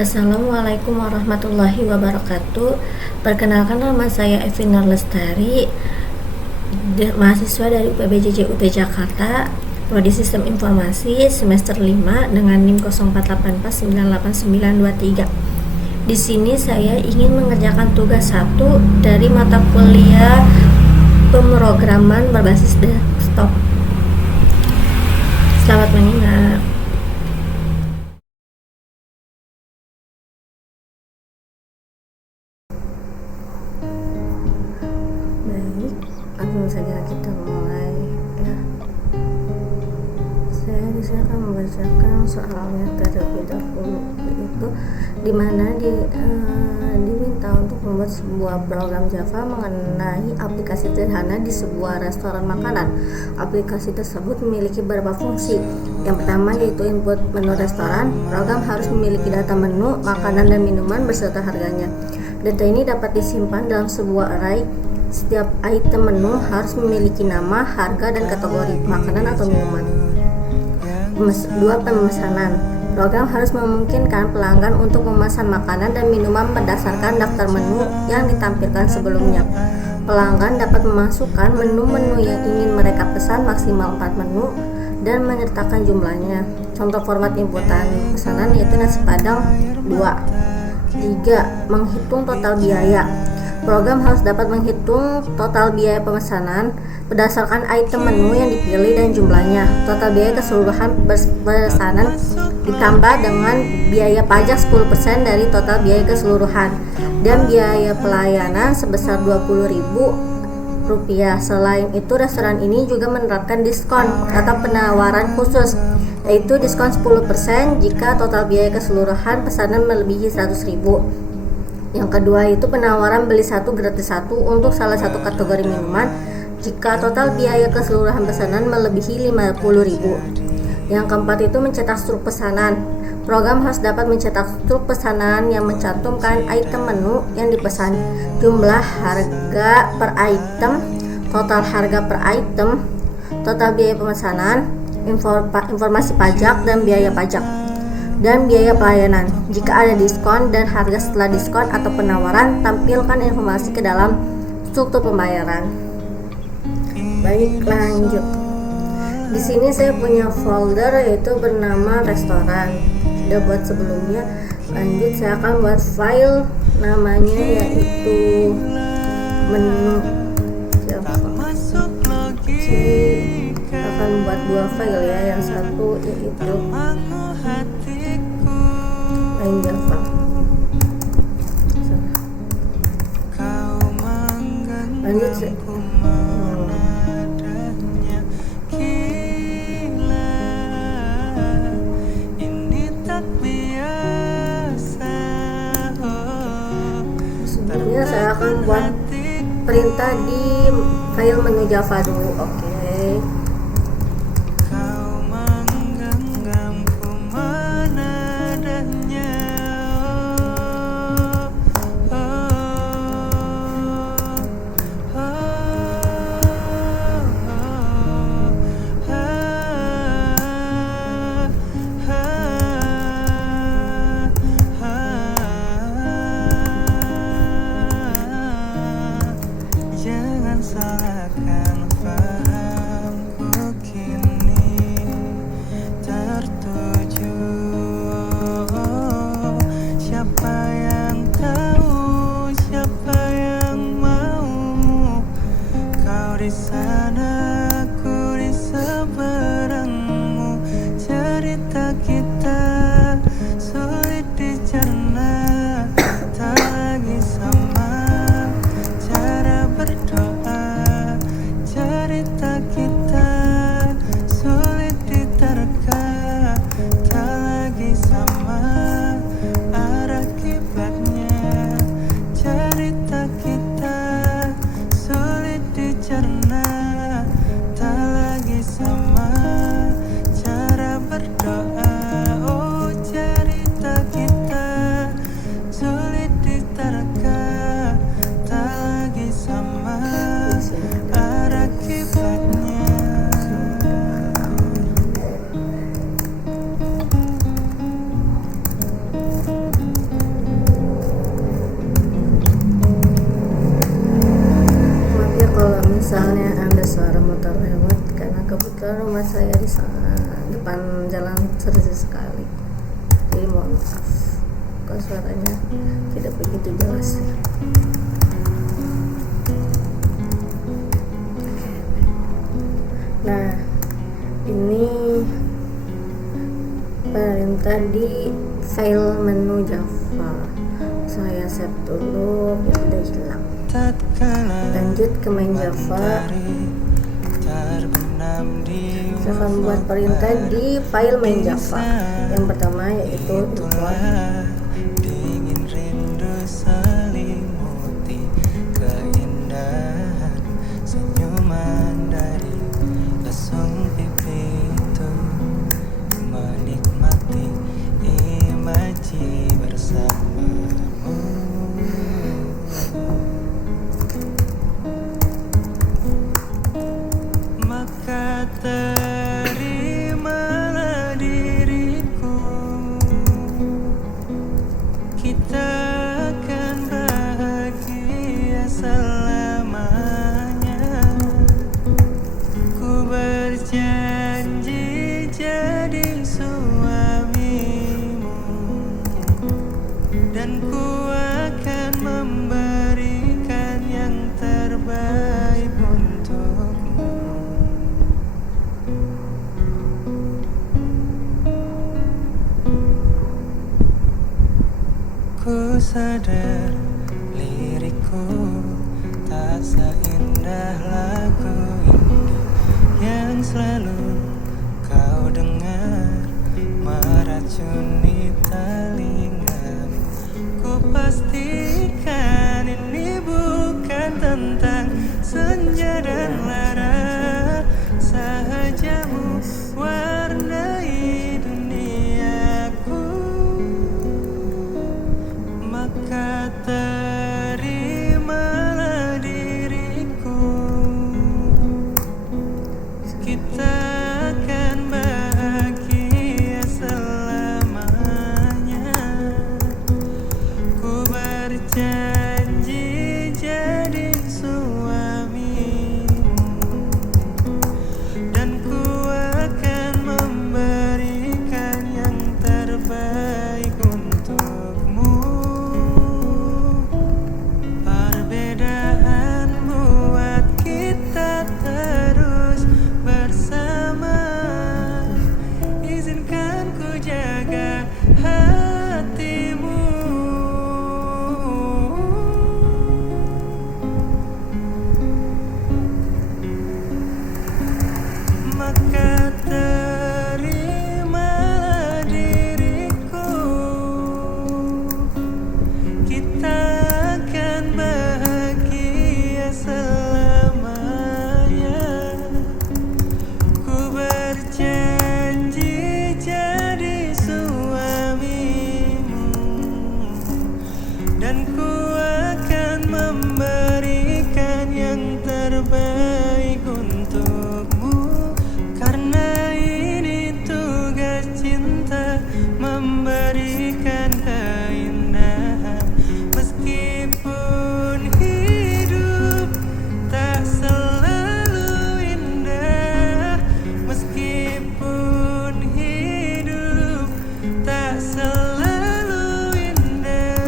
Assalamualaikum warahmatullahi wabarakatuh. Perkenalkan, nama saya Evinar Lestari, mahasiswa dari UPBJJ UT Jakarta, Prodi Sistem Informasi semester 5 dengan NIM 0484989923. Di sini saya ingin mengerjakan tugas 1 dari mata kuliah pemrograman berbasis desktop. Selamat menyimak. Baik, langsung saja kita mulai ya. Saya di sini akan membacakan soalnya terlebih dahulu, yaitu dimana diminta untuk membuat sebuah program Java mengenai aplikasi sederhana di sebuah restoran makanan. Aplikasi tersebut memiliki beberapa fungsi. Yang pertama yaitu input menu restoran. Program harus memiliki data menu, makanan dan minuman beserta harganya. Data ini dapat disimpan dalam sebuah array. Setiap item menu harus memiliki nama, harga, dan kategori makanan atau minuman. 2. Pemesanan. Program harus memungkinkan pelanggan untuk memesan makanan dan minuman berdasarkan daftar menu yang ditampilkan sebelumnya. Pelanggan dapat memasukkan menu-menu yang ingin mereka pesan, maksimal 4 menu, dan menyertakan jumlahnya. Contoh format inputan pesanan yaitu nasi padang 2. 3. Menghitung total biaya. Program harus dapat menghitung total biaya pemesanan berdasarkan item menu yang dipilih dan jumlahnya. Total biaya keseluruhan pesanan ditambah dengan biaya pajak 10% dari total biaya keseluruhan dan biaya pelayanan sebesar Rp20.000. Selain itu, restoran ini juga menerapkan diskon atau penawaran khusus, yaitu diskon 10% jika total biaya keseluruhan pesanan melebihi Rp100.000. Yang kedua itu penawaran beli satu gratis satu untuk salah satu kategori minuman jika total biaya keseluruhan pesanan melebihi Rp50.000. Yang keempat itu mencetak struk pesanan. Program harus dapat mencetak struk pesanan yang mencantumkan item menu yang dipesan, jumlah harga per item, total harga per item, total biaya pemesanan, informasi pajak dan biaya pajak, dan biaya pelayanan. Jika ada diskon dan harga setelah diskon atau penawaran, tampilkan informasi ke dalam struktur pembayaran. Baik, lanjut. Di sini saya punya folder yaitu bernama restoran. Sudah buat sebelumnya. Lanjut, saya akan buat file namanya yaitu menu Java. Oke, akan membuat 2 file ya. Yang satu yaitu Java. Lanjut sebelumnya saya akan buat perintah di file menu Java dulu. Oke. Salahkan fahamku kini tertuju. Siapa yang tahu, siapa yang mau? Kau di sana, aku di seberangmu. Cerita kita sulit dicerna, tak lagi sama cara berdoa. Cerita kita sulit diterka, tak lagi sama arah kiblatnya. Cerita kita sulit dicerna. misalnya ada suara motor lewat, karena kebetulan rumah saya di depan jalan seksi sekali, jadi mohon maaf kalau suaranya tidak begitu jelas ya. Nah, ini perintah di file menu Java. Saya save dulu biar tidak hilang. Lanjut ke main Java. Saya akan buat perintah di file main Java. Yang pertama yaitu import. Dingin rindu selimuti keindahan senyuman dari lesung pipi itu, menikmati imaji bersamamu. Maka terimalah diriku, kita akan bahagia selamanya. Ku berjanji jadi suamimu, dan ku akan memberikan yang terbaik untukmu. Ku sadar liriku tak seindah lagu ini yang selalu kau dengar meracuni telingamu. Ku pastikan ini bukan tentang senja dan lara, sahajamu warnai duniaku. Maka terimalah diriku, kita akan bahagia selamanya. Ku berjanji jadi suamimu, dan ku akan memberikan yang terbaik untukmu. Perbedaan buat kita terus bersama. Izinkan ku jaga hatimu. Maka terimalah diriku, kita akan bahagia selamanya. Ku berjanji jadi suamimu, dan ku akan memberikan yang terbaik untukmu. Karena ini tugas cinta, memberikan keindahan. Meskipun hidup tak selalu indah, meskipun hidup tak selalu indah.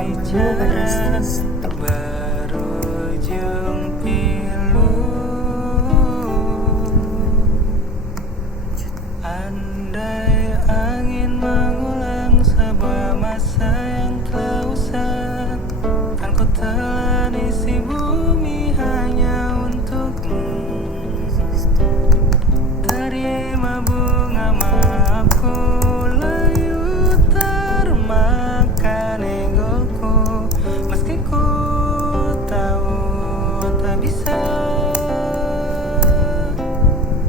akan penuh pada sistem. berujung pilu. Andai angin mengulang sebuah masa yang telah usang, kan ku telan isi bumi hanya untukmu. Terima bunga maafku, layu termakan egoku, meski ku tahu tak bisa.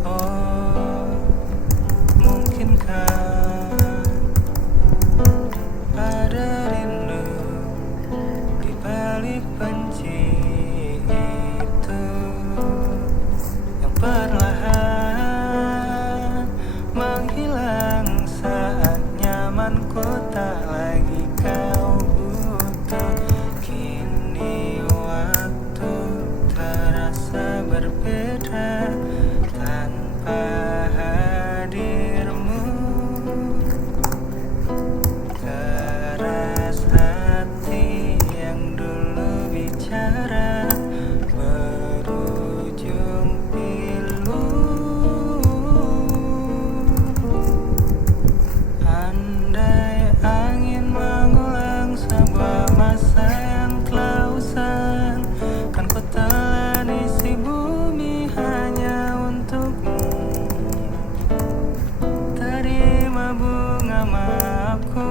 Oh, mungkinkah ada rindu di balik benci itu yang perlahan menghilang saat nyamanku tak lagi kau butuh. Kini waktu terasa berbeda tanpa hadirmu. Keras hati yang dulu bicara berujung pilu. Andai angin mengulang sebuah masa yang telah usang, kan ku telan isi bumi hanya untukmu. Terima bunga maafku,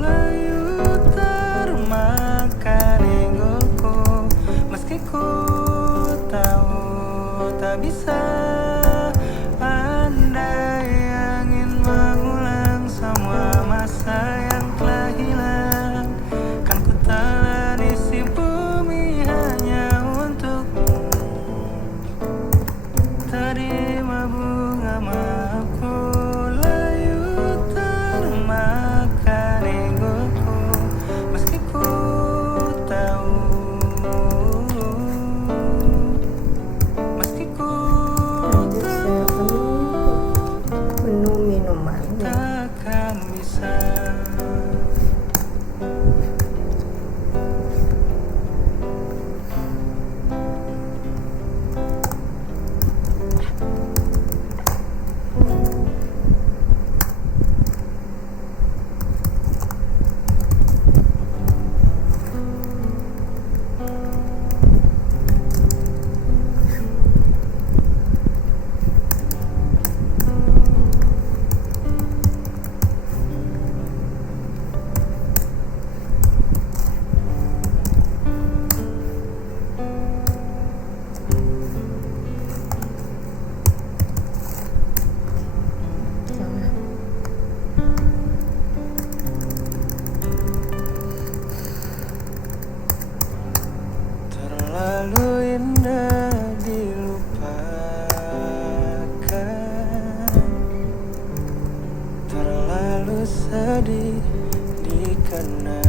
layu termakan egoku, meski ku tahu tak bisa. Andai angin mengulang semua masa yang telah hilang, kan ku telan isi bumi hanya untukmu. Terima bunga maafku, layu termakan egoku, meski ku tahu, meski ku Lanjut silakan menu minumannya. takkan bisa. Terlalu indah dilupakan, terlalu sedih dikenangkan.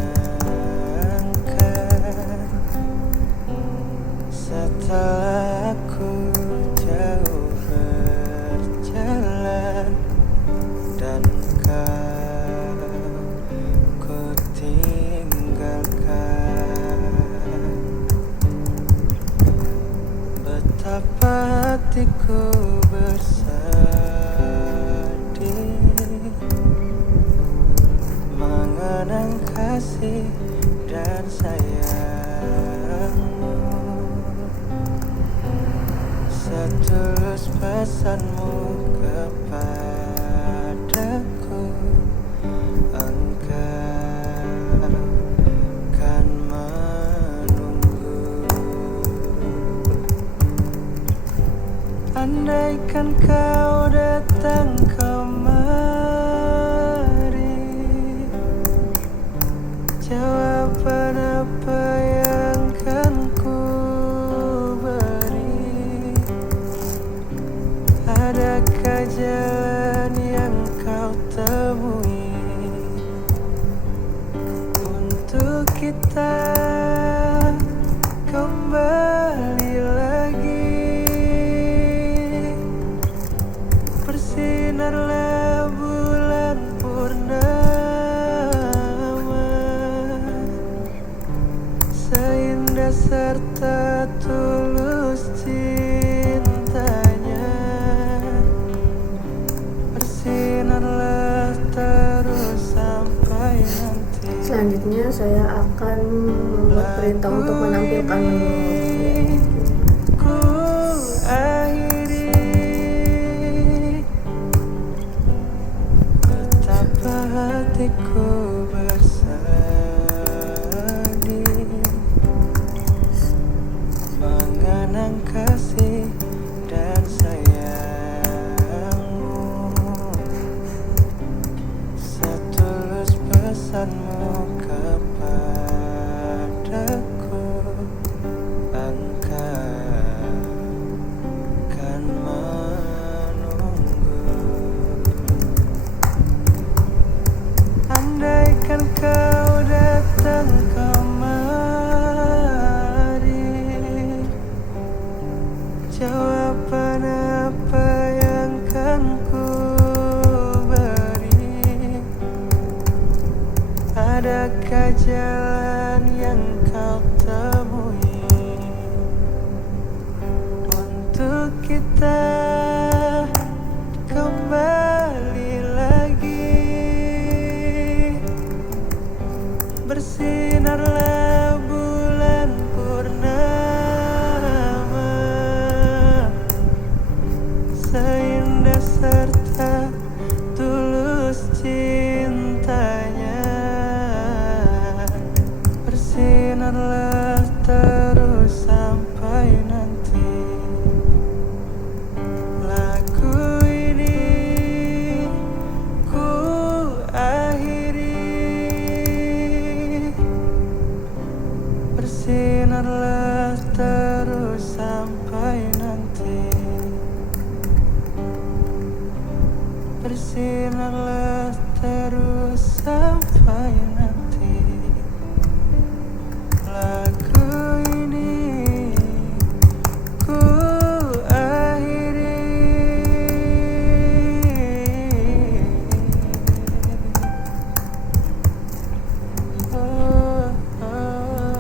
Setelah aku jauh berjalan dan ku tinggalkan, betapa hatiku bersedih mengenang kasih dan sayangmu. Setulus pesanmu kepadaku, engkau kan menunggu. Andaikan kau datang kemari, jawaban apa yang kan ku beri? Adakah jalan yang kau temui untuk kita kembali lagi? Bersinarlah bulan purnama serta tulus cintanya. Bersinarlah terus sampai nanti. Selanjutnya saya akan membuat perintah untuk menampilkan menu. Ku akhiri betapa hatiku bersedih mengenang kasih dan sayangmu, setulus pesanmu kepadaku. Engkau kan menunggu. Andaikan kau datang kemari, jawaban apa yang kan ku beri? Adakah jalan yang kau temui untuk kita kembali lagi? Bersinarlah bulan purnama, seindah serta tulus cintanya. Bersinarlah terus sampai nanti. Lagu ini ku akhiri. Bersinarlah terus sampai nanti. Bersinarlah terus sampai nanti. Lagu ini ku akhiri. Oh, oh.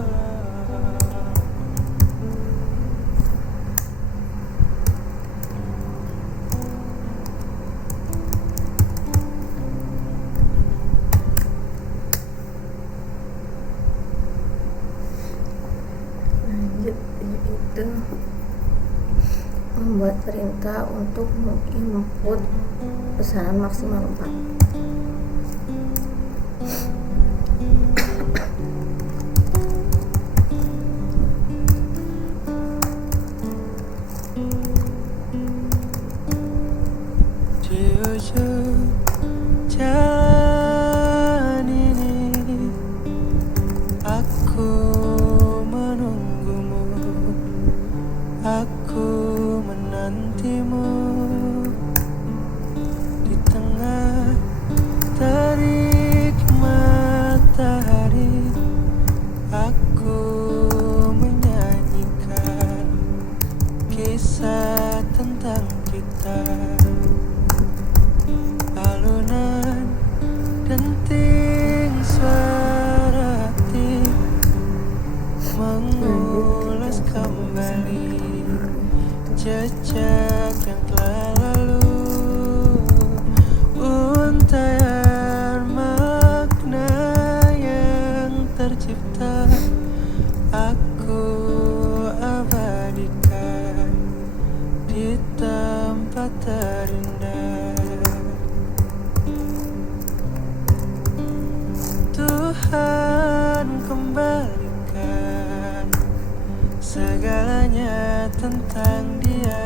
Lanjut yaitu membuat perintah untuk menginput pesanan maksimal 4. Di ujung jalan ini aku menunggumu, aku menantimu. Di tengah terik matahari, aku menyanyikan kisah tentang kita. Alunan denting suara hati mengulas kembali jejak yang telah lalu, untayan makna yang tercipta. Aku abadikan di tempat terindah. Tuhan kembalikan segalanya tentang dia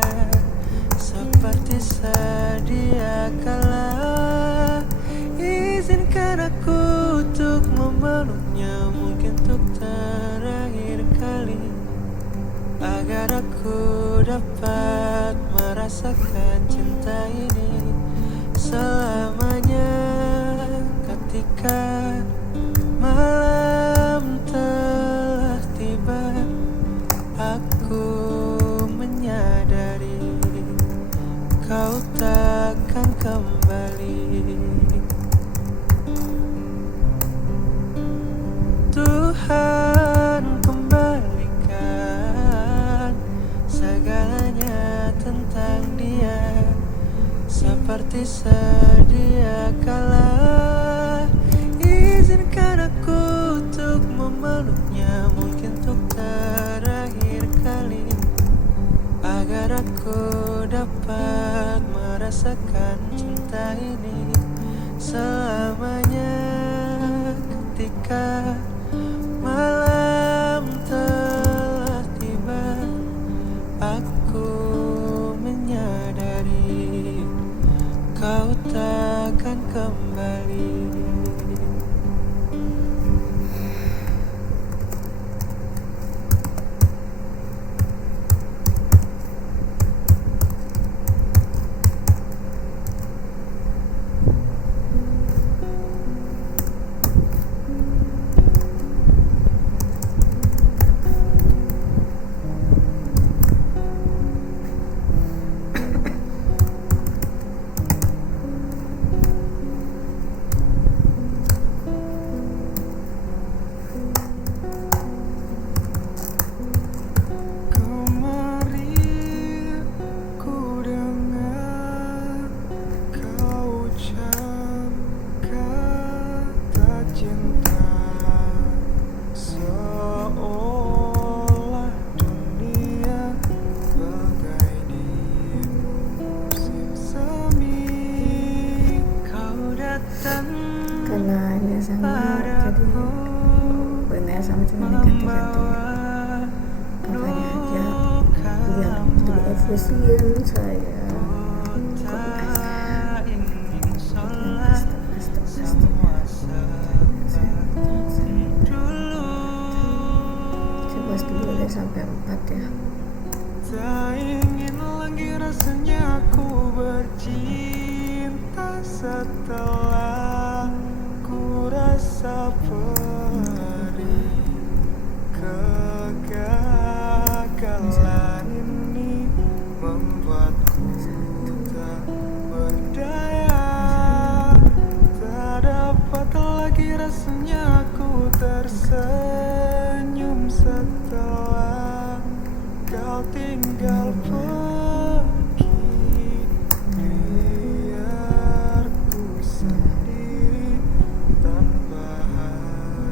seperti sedia kala. Izinkan aku untuk memeluknya, mungkin untuk terakhir kali, agar aku dapat merasakan cinta ini selamanya. Ketika malam telah tiba, aku menyadari kau takkan kembali. Tuhan kembalikan seperti sedia kala. Izinkan aku untuk memeluknya, mungkin untuk terakhir kali, agar aku dapat merasakan cinta ini selamanya. Ketika malam telah tiba, aku menyadari kau takkan kembali. Kemarin ku dengar kau ucap kata cinta, seolah dunia bagai di musim semi. Kau datang Karena hanya sama jadi padaku, benar sama cuma diganti-ganti ya. Makanya aja biar lebih efisien saya tak ingin sholat semua seperti dulu. coba dulu deh sampai 4 ya. Tak ingin lagi rasanya ku bercinta setelah ku rasa perih. Kegagalan ini membuatku tak berdaya. Tak dapat lagi rasanya ku tersenyum setelah kau tinggal pergi. Biarku sendiri tanpa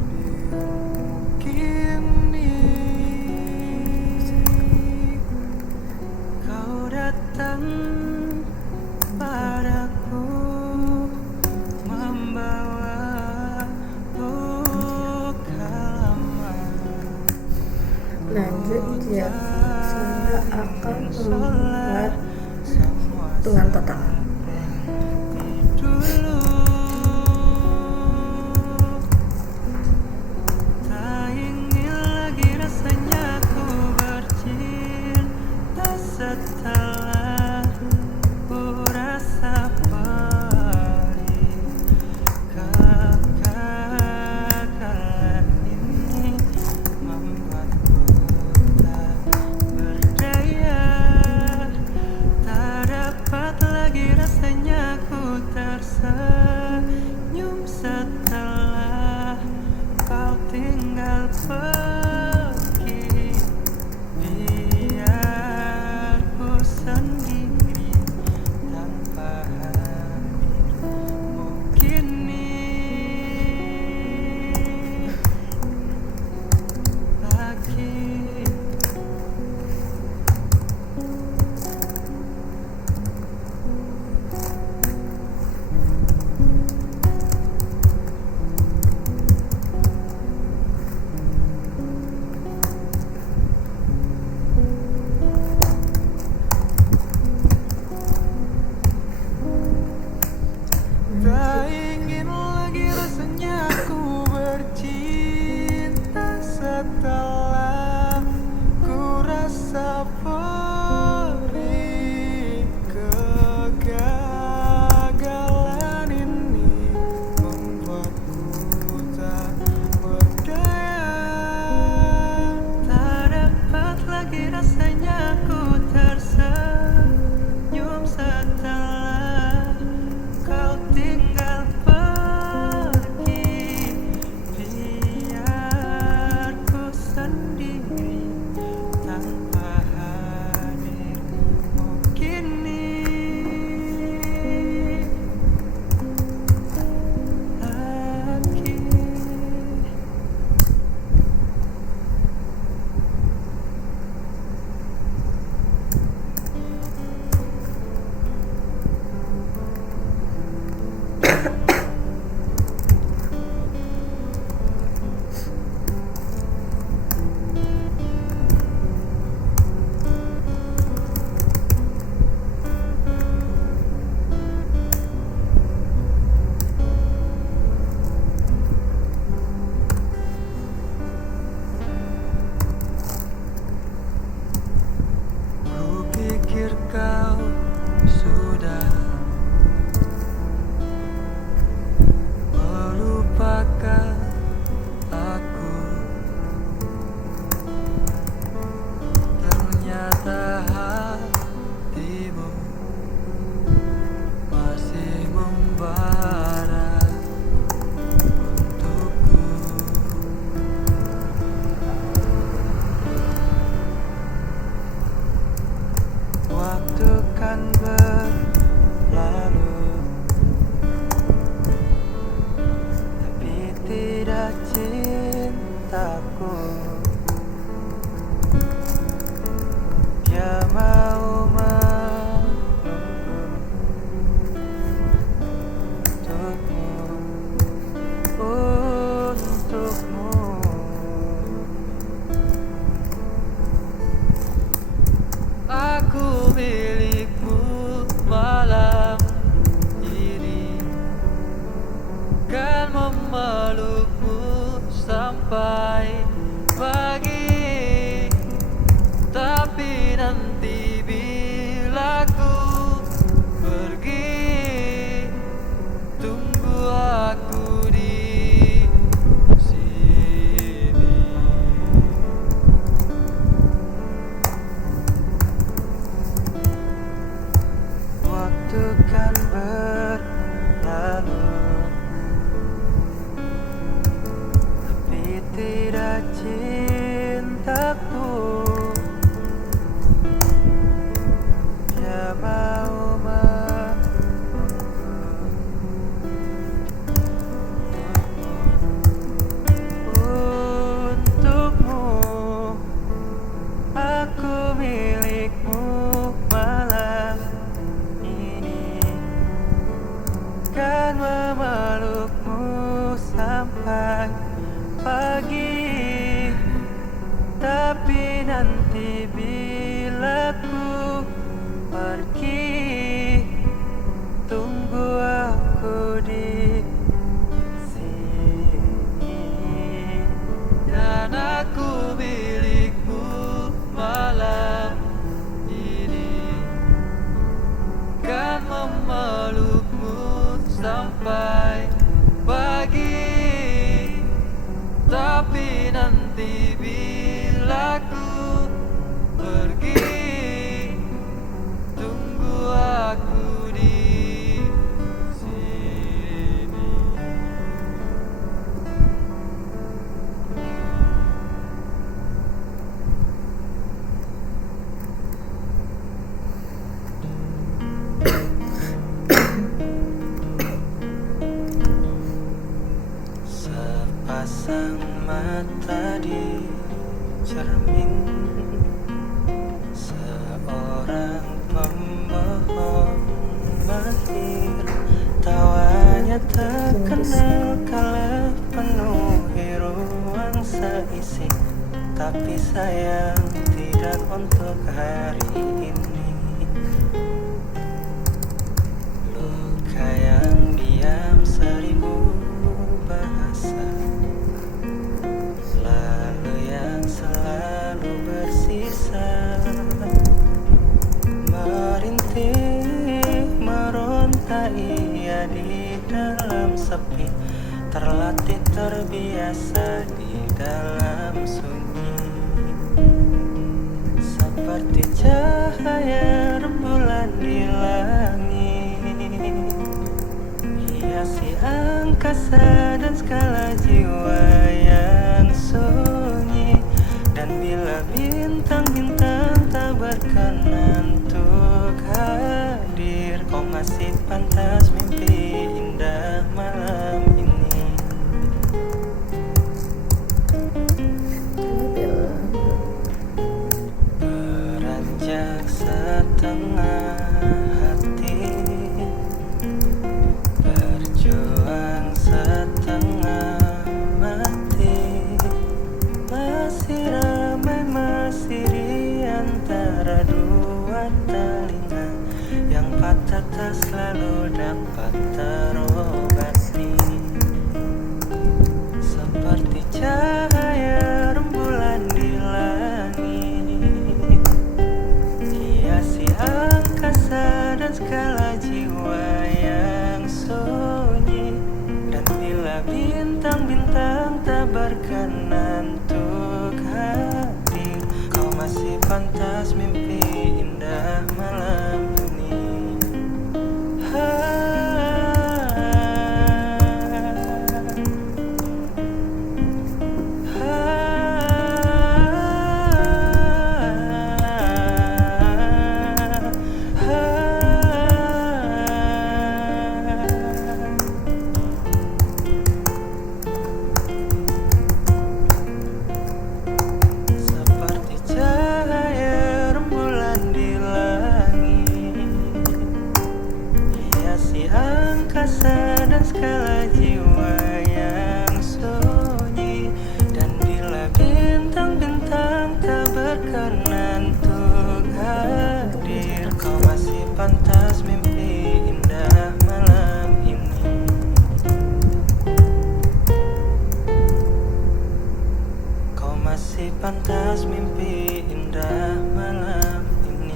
hadirmu kini. Kau datang padaku, membawa luka lama. Lanjut ya, saya akan membuat dengan total. Dulu tak ingin lagi rasanya ku bercinta setelah ku rasa perih. Kegagalan ini membuatku tak berdaya. Tak dapat lagi mataku. Dia mau menunggu untukmu. Aku milikmu malam ini, kan memelukmu sampai pagi. Tapi nanti bila ku pergi, tunggu aku di sini. Waktu kan berlalu, tapi tidak cintaku. Dia mau untukmu. Aku milikmu malam ini, kan memelukmu sampai pagi. Tapi nanti bila ku pergi, tunggu aku di sini. Dan aku milikmu malam ini, kan memelukmu sampai pagi. Tapi nanti bila ku pergi, tunggu aku di sini. Sepasang mata di cermin, seorang pembohong mahir. Tawanya terkenal kala penuhi ruang seisi, tapi sayang tidak untuk hari ini. Luka yang diam seribu bahasa, lalu yang selalu bersisa, merintih meronta ia di dalam sepi, terlatih terbiasa di dalam sunyi. Seperti cahaya rembulan di langit, hiasi angkasa dan skala jiwa yang sunyi. Dan bila bintang-bintang tak berkenan untuk hadir, kau masih pantas mimpi indah malam ini. Beranjak setengah hati, berjuang setengah mati, masih ramai masih di antara dua telinga, yang patah tak selalu dapat terobati. Seperti cahaya rembulan di langit, hiasi angkasa dan skala jiwa yang sunyi. Dan bila bintang-bintang tak berkenan untuk hadir, kau masih pantas mimpi indah malam ini. bintang-bintang tak berkenan untuk hadir. Kau masih pantas mimpi indah malam ini. Kau masih pantas mimpi indah malam ini.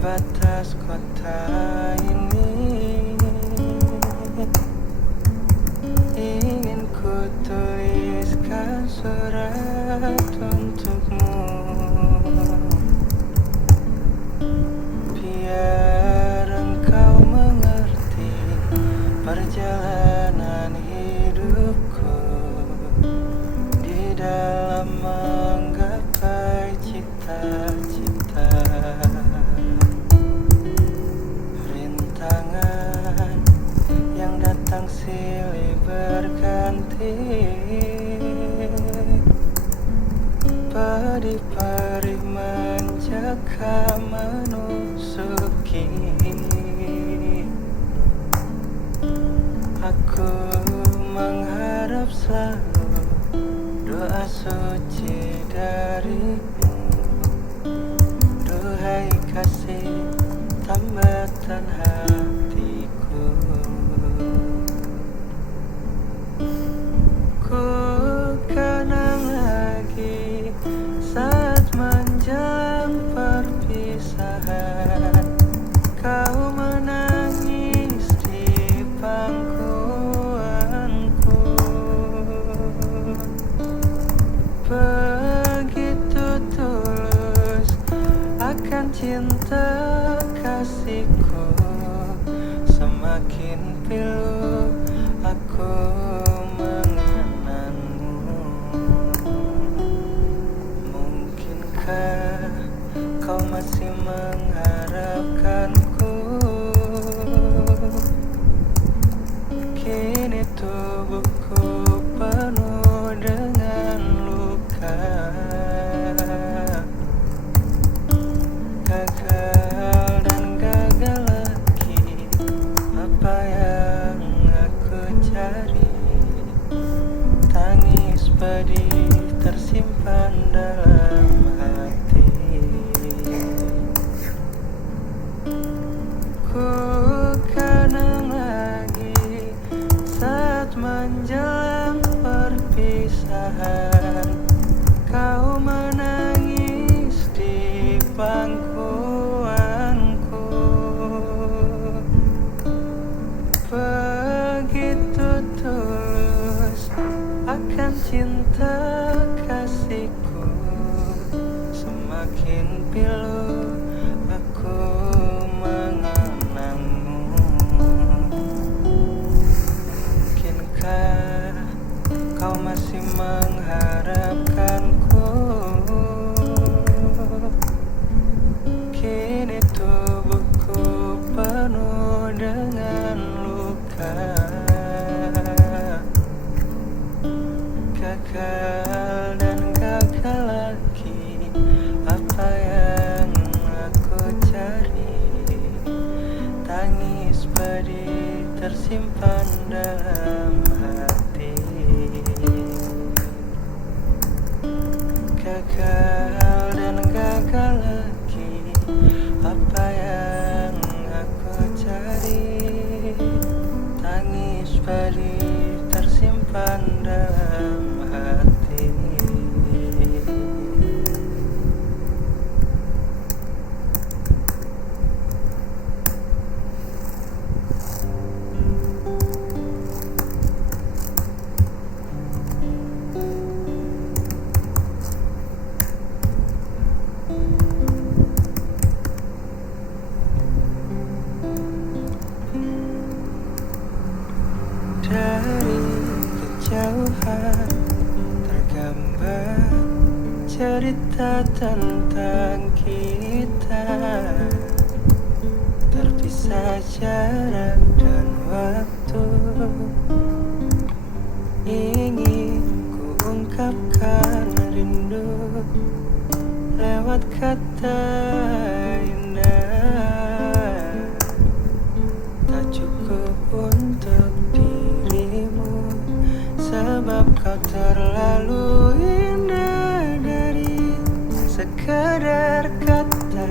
Batas kota ini ingin ku tuliskan surat untukmu, biar engkau mengerti perjalanan hidupku di dalam dalam menggapai cita-cita. Rintangan yang datang silih berganti, pedih-perih menjaga menusuki. Aku mengharap selalu doa suci darimu. Duhai kasih tambatan hatiku, ku kenang lagi saat menjelang perpisahan. Kau menangis di pangkuanku, begitu tulus akan cinta kasihku. Semakin pilu aku mengenangmu. Mungkinkah kau masih mengharapkanku? Kini tubuhku penuh dengan luka. Gagal dan gagal lagi, apa yang aku cari? Tangis pedih tersimpan dalam hati. Ku kenang lagi saat menjelang perpisahan. Kau menangis di pangkuanku, begitu tulus akan cinta kasihku. Semakin pilu aku mengenangmu. Mungkinkah kau masih mengharapkanku? Kini tubuhku penuh dengan luka. Gagal dan gagal lagi, apa yang aku cari? Tangis pedih tersimpan dalam hati. Gagal dan gagal lagi, apa yang aku cari? Tangis pedih tersimpan dalam hati. Dari kejauhan tergambar cerita tentang kita, terpisah jarak dan waktu. Ingin ku ungkapkan rindu lewat kata indah. Tak cukup untuk dirimu, sebab kau terlalu indah. Dari sekadar kata,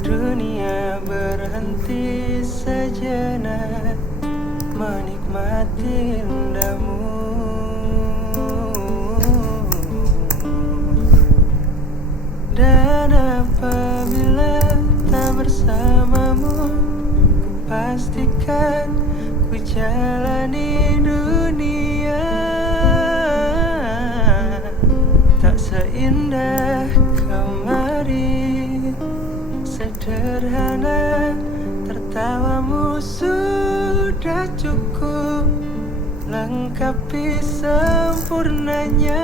dunia berhenti sejenak menikmati indahmu. Dan apabila tak bersamamu, ku pastikan ku jalani dunia tak seindah kemarin. Sederhana, tertawamu sudah cukup lengkapi sempurnanya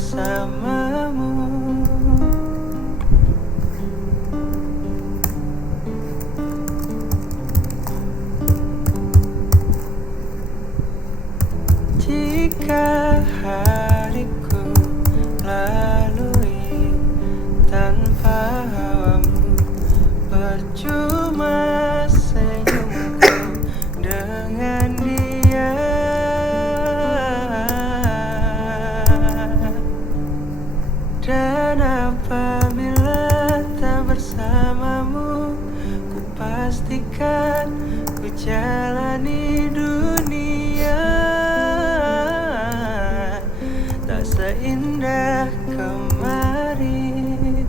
bersamamu. Jika hariku lalui tanpa hawamu, percuma senyumku dengan dia. Dan apabila tak bersamamu, ku pastikan ku jalani dunia tak seindah kemarin.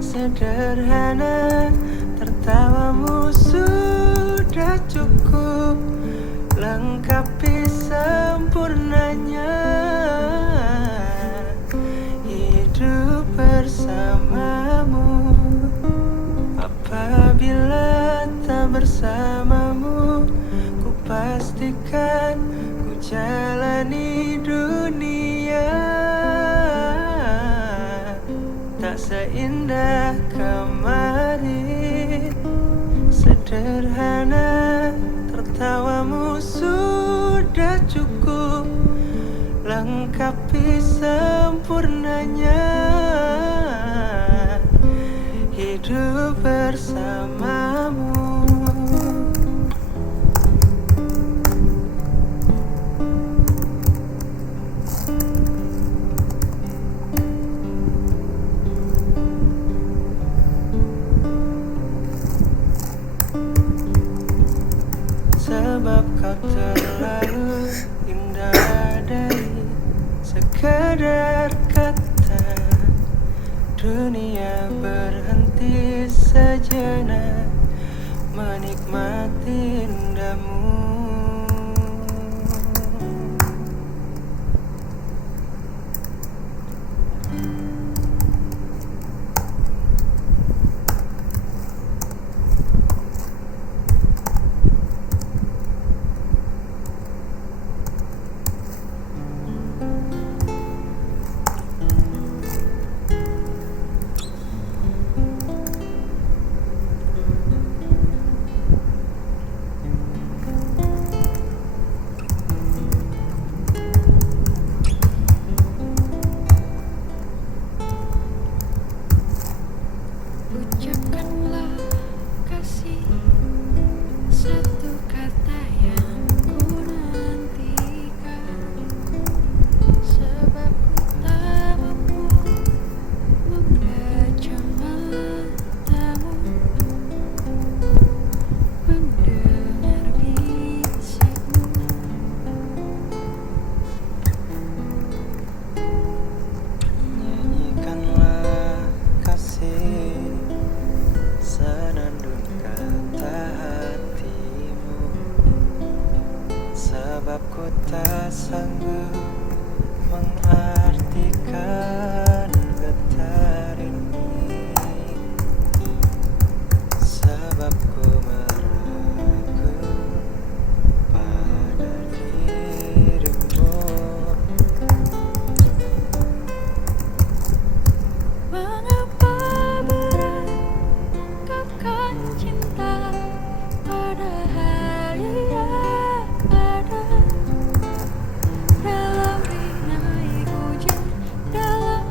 Sederhana, tertawamu sudah cukup lengkapi sempurnanya hidup bersamamu. Apabila tak bersamamu, ku pastikan ku jalani dunia tak seindah kemarin. Sederhana, tertawamu sudah cukup lengkapi sempurnanya hidup bersamamu. Sebab kau terlalu indah dari sekadar kata. Dunia berhenti sejenak menikmati indahmu. Ucapkanlah kasih, satu kata yang ku nantikan. Sebab ku tak mampu membaca matamu, mendengar bisikmu. Nyanyikanlah kasih, senandung kata hatimu. Sebab ku tak sanggup mengartikan getar ini. Sebab ku meragu pada dirimu. Mengapa berat mengungkapkan cinta, padahal ia ada dalam rinai hujan, dalam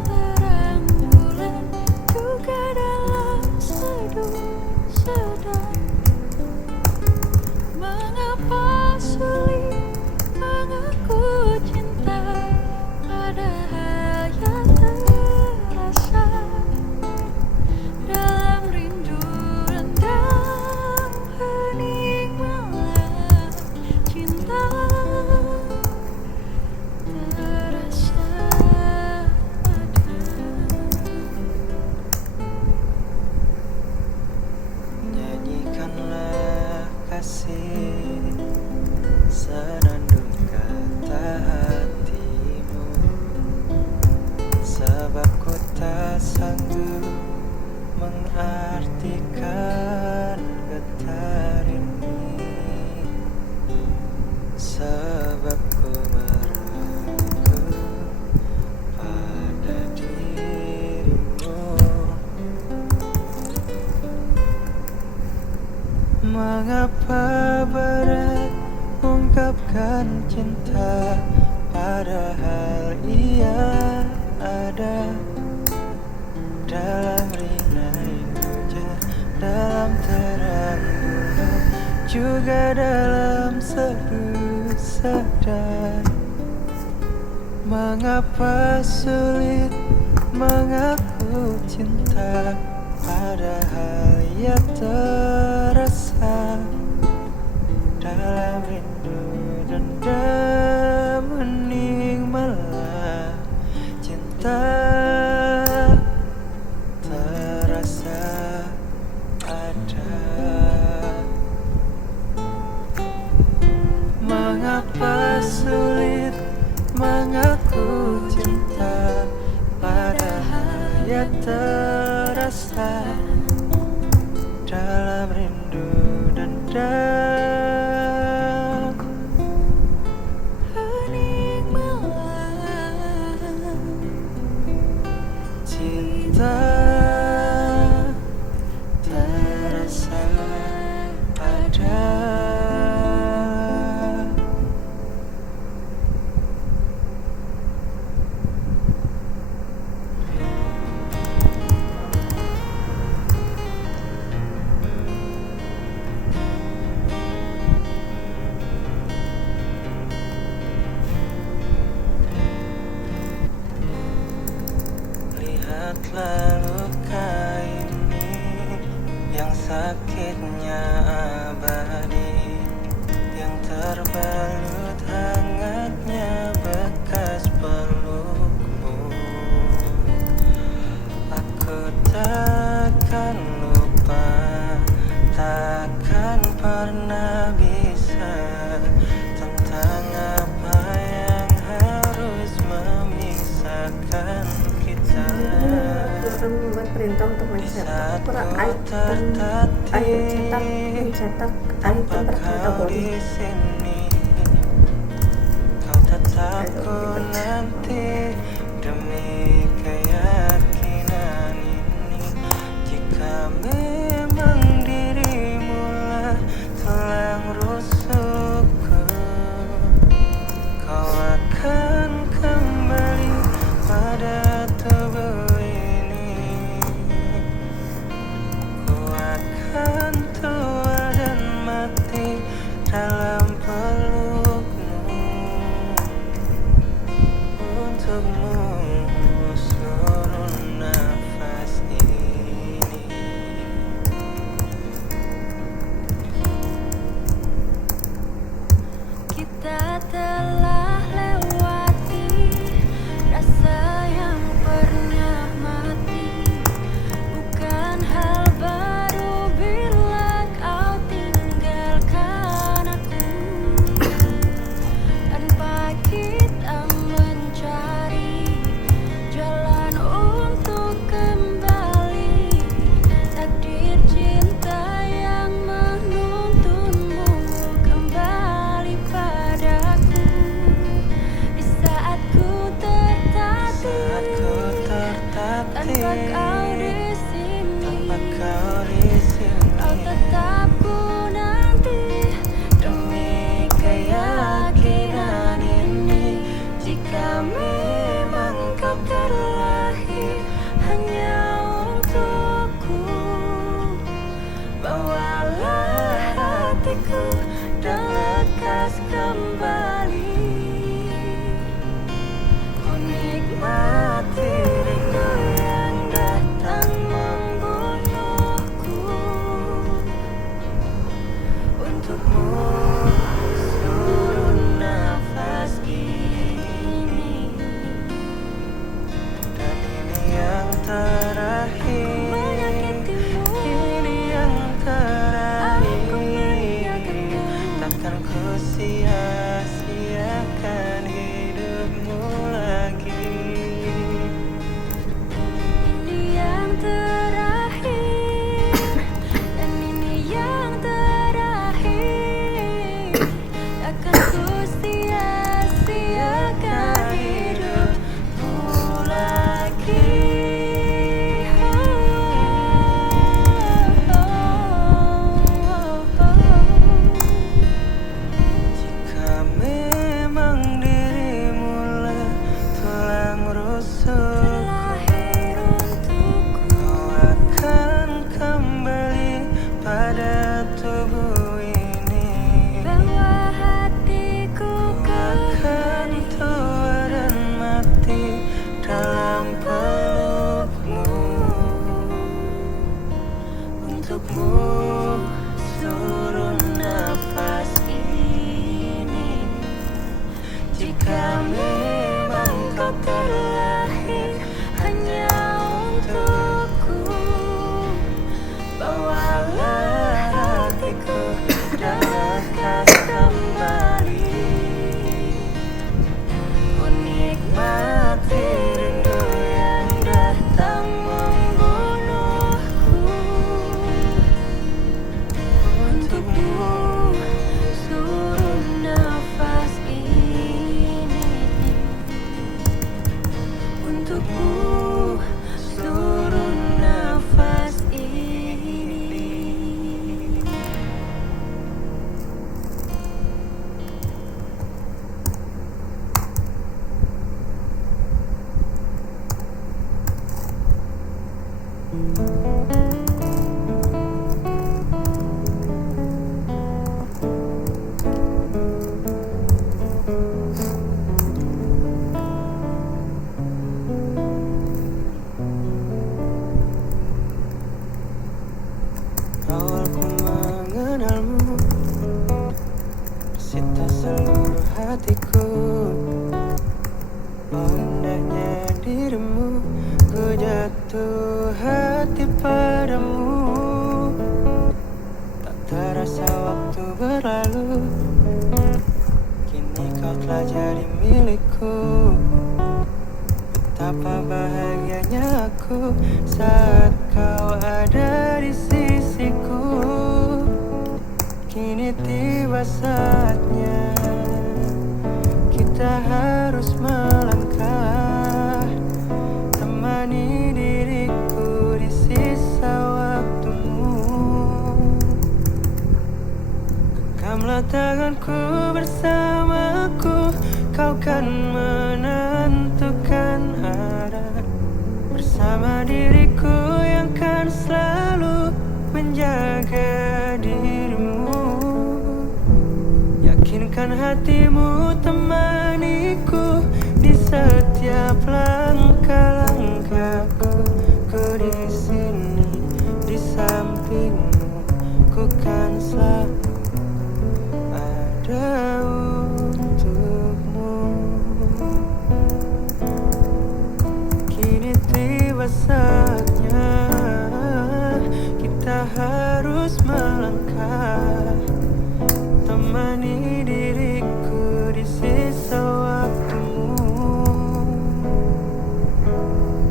Mengapa berat ungkapkan cinta, padahal ia ada dalam rinai hujan, dalam terang bulan, juga dalam seduh sadar. Mengapa sulit mengaku cinta, padahal ia terasa dalam rindu dan hening malam. Cinta terasa ada. Mengapa sulit mengaku cinta, padahal ia terasa dalam rindu dan Hening malam, cinta terasa ada. Lihatlah luka ini yang sakitnya abadi, yang terbalut hangatnya bekas pelukmu. Aku takkan lupa, takkan pernah bisa, tentang apa yang harus memisahkan kita. Program membuat perintah untuk mencetak mencetak item berkategori. Di sini, kau tetapku nanti demi keyakinan ini. Jika memang dirimulah tulang rusukku, kau akan kembali pada tubuh ini. Ku akan tua dan mati dalam pelukmu, untukmu seluruh nafas ini. kita telah lewati rasa yang pernah mati. Bukan hal baru bila kau tinggalkan aku, tanpa kita mencari jalan untuk kembali. Takdir cinta yang menuntunmu kembali padaku. Jika memang kau terlahir hanya untukku, bawalah hatiku dan lekas kembali. Ku nikmati rindu yang datang membunuhku. Untukmu seluruh nafas ini. Untukmu seluruh nafas ini. Awal ku mengenalmu, bersita seluruh hatiku. Oh indahnya dirimu, ku jatuh hati padamu. Tak terasa waktu berlalu, kini kau telah jadi milikku. Betapa bahagianya aku saat kau ada di sisiku. Kini tiba saatnya kita harus melangkah. Temani diriku di sisa waktumu. Genggamlah tanganku bersamaku, kau kan menentukan arah. Bersama diriku yang kan selalu menjaga dirimu. Yakinkan hatimu temaniku di setiap langkah-langkahku. Ku di sini di sampingmu, ku kan selalu ada untukmu. Kini tiba saatnya kita harus melangkah. Temani diriku di sisa waktumu.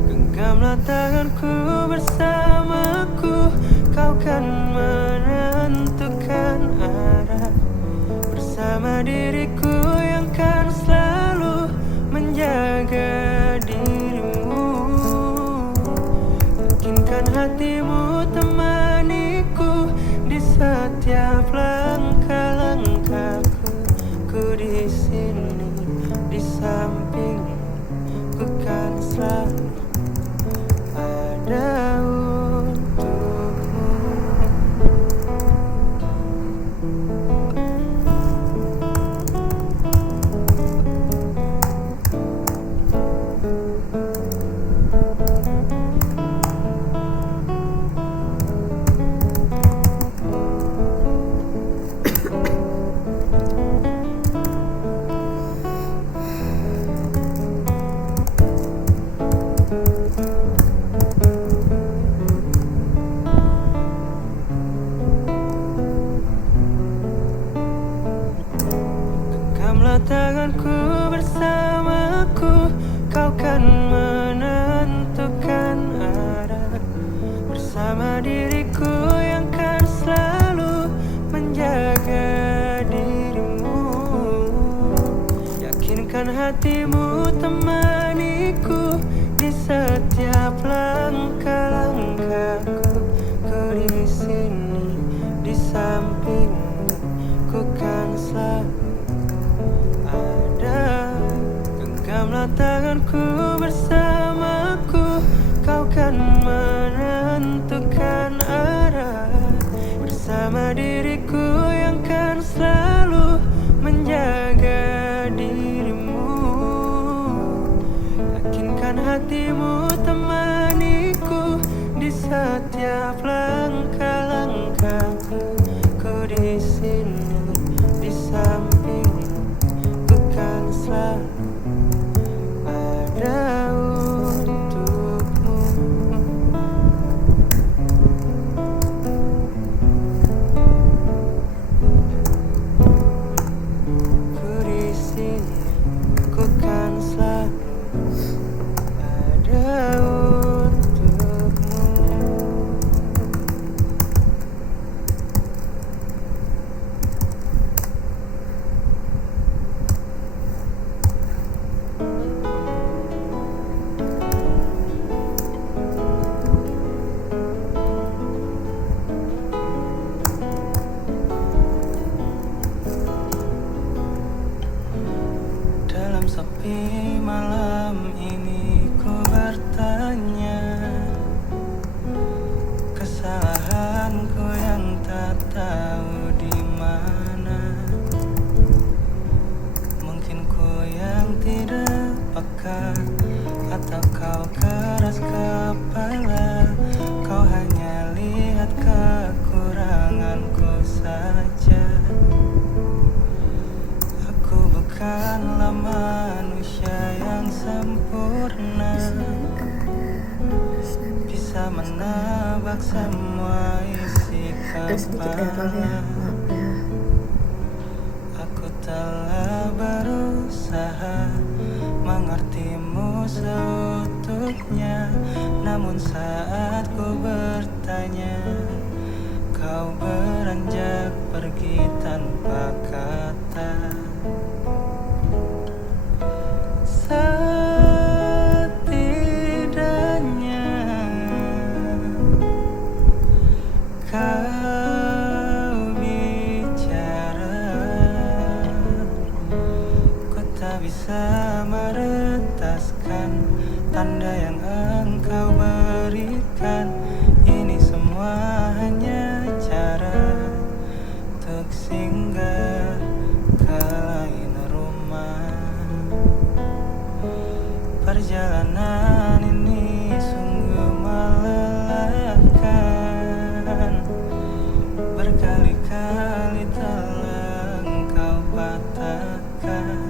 Genggamlah tanganku bersamaku, kau kan menentukan arah. Bersama diriku yang kan selalu menjaga dirimu. Yakinkan hatimu temaniku di setiap langkah-langkahku. Ku di sini di sampingmu, ku kan selalu ada untukmu. Genggamlah tanganku bersamaku, kau kan menentukan arah. Bersama diriku yang kan selalu menjaga dirimu. Yakinkan hatimu temaniku di setiap langkah-langkahku. Ku di sini di sampingmu, ku kan selalu ada. Genggamlah tanganku bersamaku, kau kan menentukan arah. Bersama diriku yang kan selalu menjaga dirimu. Yakinkan hatimu temaniku di setiap langkah-langkahku. Ku di sini di sampingmu, selalu ada untukmu. Ku di sini, ku kan selalu ada untukmu. Dalam sepi malam ini ku bertanya, kesalahanku yang tak tahu di mana. Mungkin ku yang tidak peka, atau kau keras kepala. Kau hanya lihat kekuranganku saja. Aku bukanlah manusia yang sempurna, bisa menebak semua isi Ada sedikit error ya, kepala. maaf ya. Aku telah berusaha mengertimu seutuhnya, namun saat ku bertanya, kau beranjak pergi tanpa kata. Setidaknya kau bicara, ku tak bisa meretaskan tanda yang engkau berikan. Ini semua hanya cara untuk singgah ke lain rumah. Perjalanan ini sungguh melelahkan, berkali-kali telah engkau patahkan.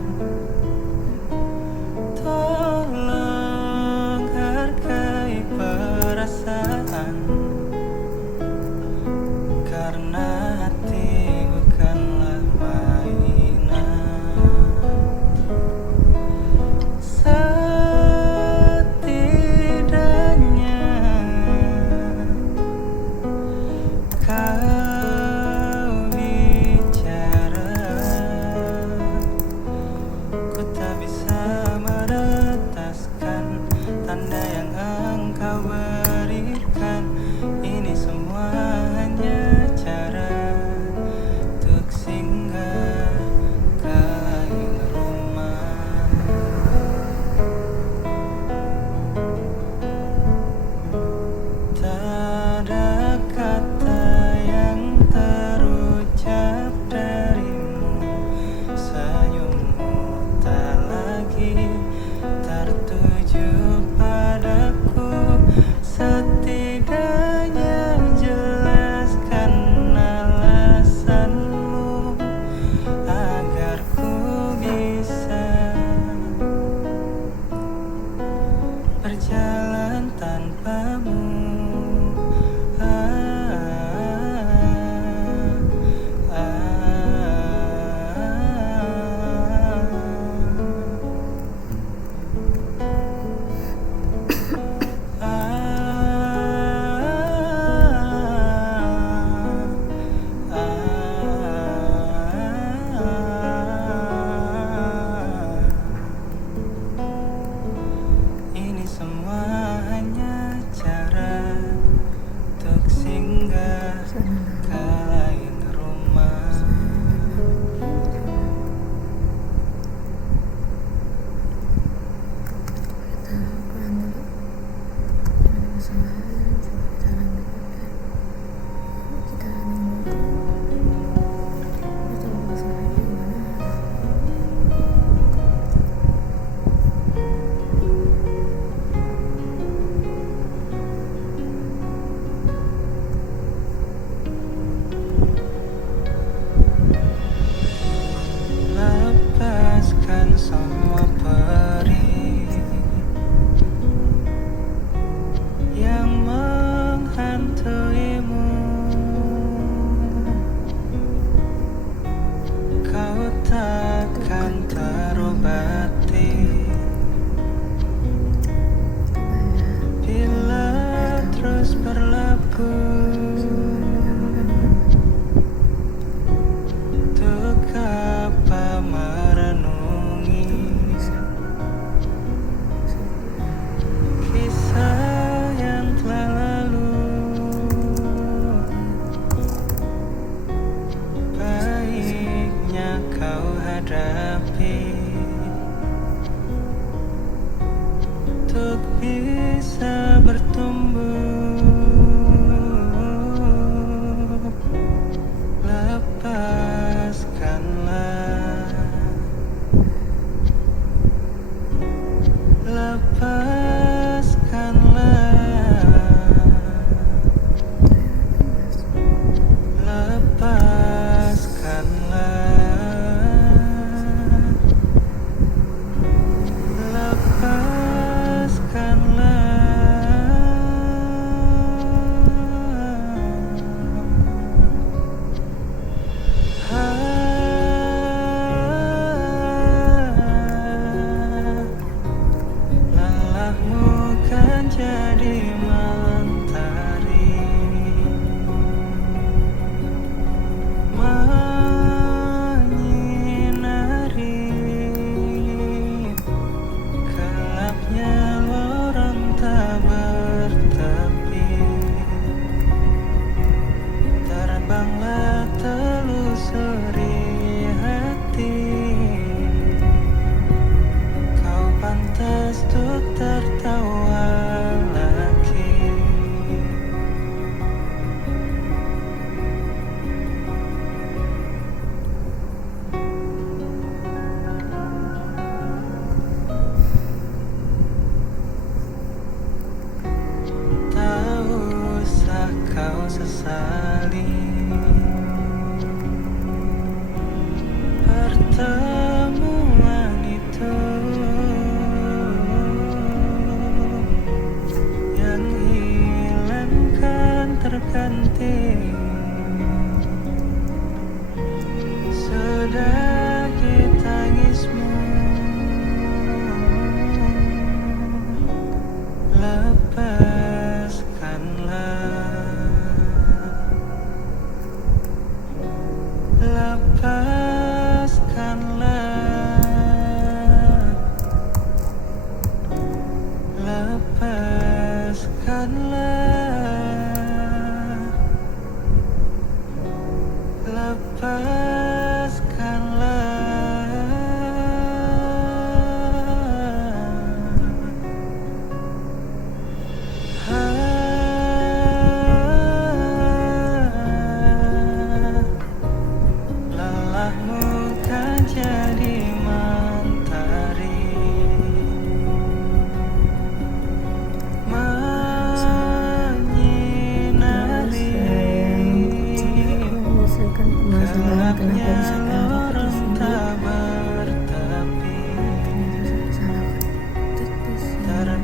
Tolong hargai perasaan, karena hati bukanlah mainan. Setidaknya kau bicara, ku tak bisa meretaskan tanda yang engkau berikan. Ini semua hanya cara untuk singgah ke lain rumah. Tak ada kata yang terucap darimu, senyummu tak lagi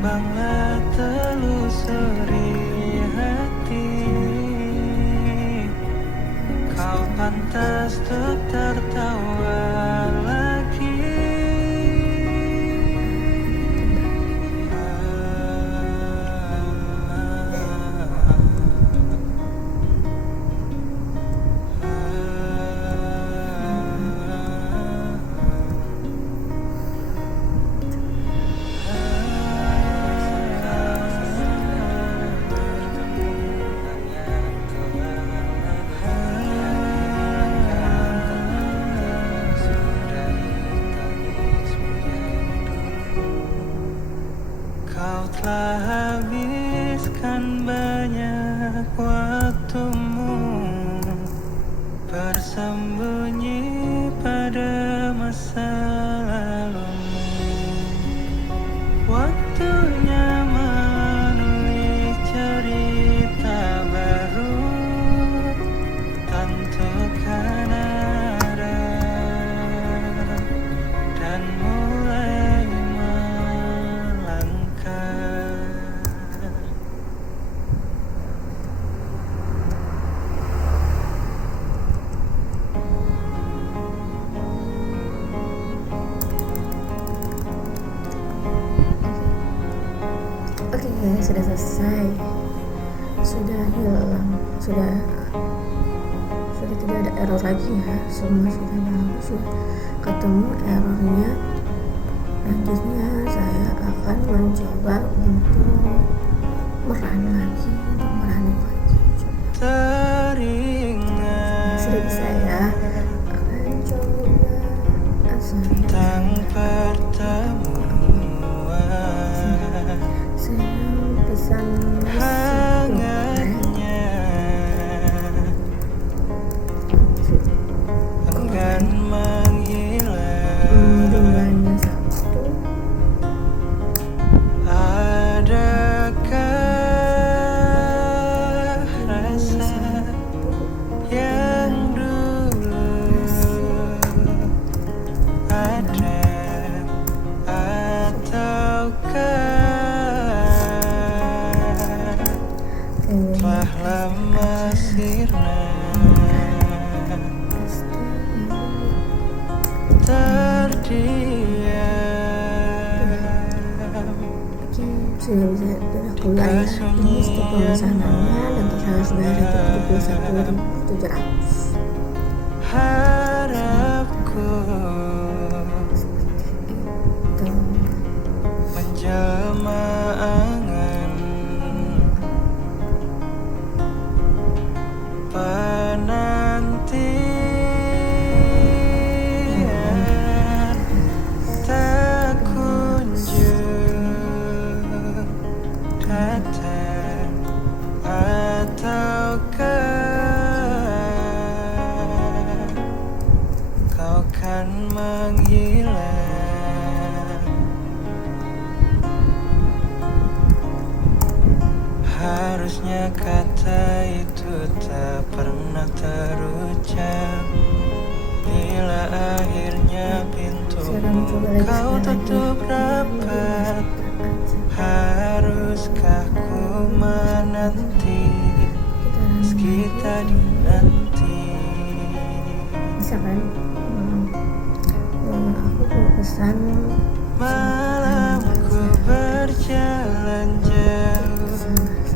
terbanglah telusuri hati. Kau pantas untuk tertawa lagi. Kau telah habiskan banyak waktumu bersembunyi pada masa lalumu. Waktunya menulis cerita baru, tentukan arah dan mulai melangkah. Oke, sudah selesai, sudah hilang, sudah tidak ada error lagi ya, semua sudah bagus, sudah ketemu errornya. Lanjutnya saya akan mencoba untuk merani lagi. Teringat Sudah bisa ya, akan coba tentang pertemuan saya pesan hangatnya enggan menghilang. jumlahnya 1. Adakah rasa yang dulu ada, ataukah telah lama sirna terdiam? Sudah bisa dilakukan ya. Ini setiap pemesanannya dan total harus bayar itu 71.700. Harapku Itu menjelma angan penantian tak kunjung datang, ataukah kau kan menghilang? Harusnya kata itu tak pernah terucap. Bila akhirnya pintu saya akan mencoba lagi kau sekali tutup rapat, haruskah ku menanti meski tak dinanti? misalkan aku mau pesan Malamku berjalan jauh,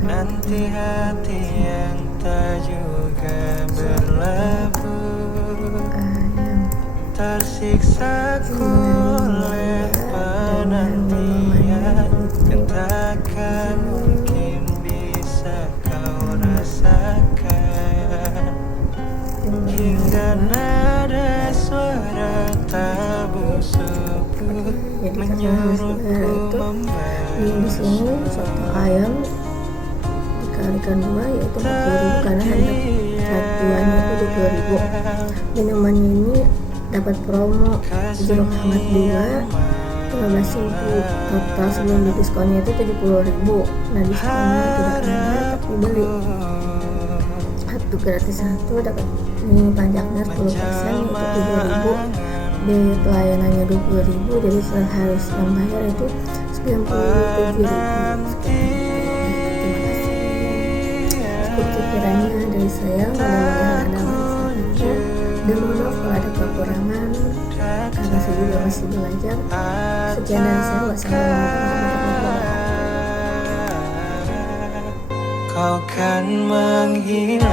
nanti hati yang tak juga berlabuh, ayam tersiksa oleh penantian yang takkan mungkin bisa kau rasakan. Hingga nada suara tabu subuh jadi menyuruhku di sini soto ayam dikalikan 2 yaitu 40.000 karena harga satuannya itu 20.000. Minumannya ini dapat promo jeruk hangat 2 15.000, total sebelum di diskonnya itu 70.000. Nah diskonnya tidak ada tapi beli satu gratis satu dapat ini pajaknya 10% itu 3.000, biaya pelayanannya 20.000, jadi harus yang bayar itu 97.000 terima kasih. Seperti kiranya dari saya, mudah-mudahan Anda manfaatkan, dan mohon maaf kalau ada kekurangan karena saya juga masih belajar. Sekian dari saya, wassalamualaikum warahmatullahi wabarakatuh. Kau kan menghilang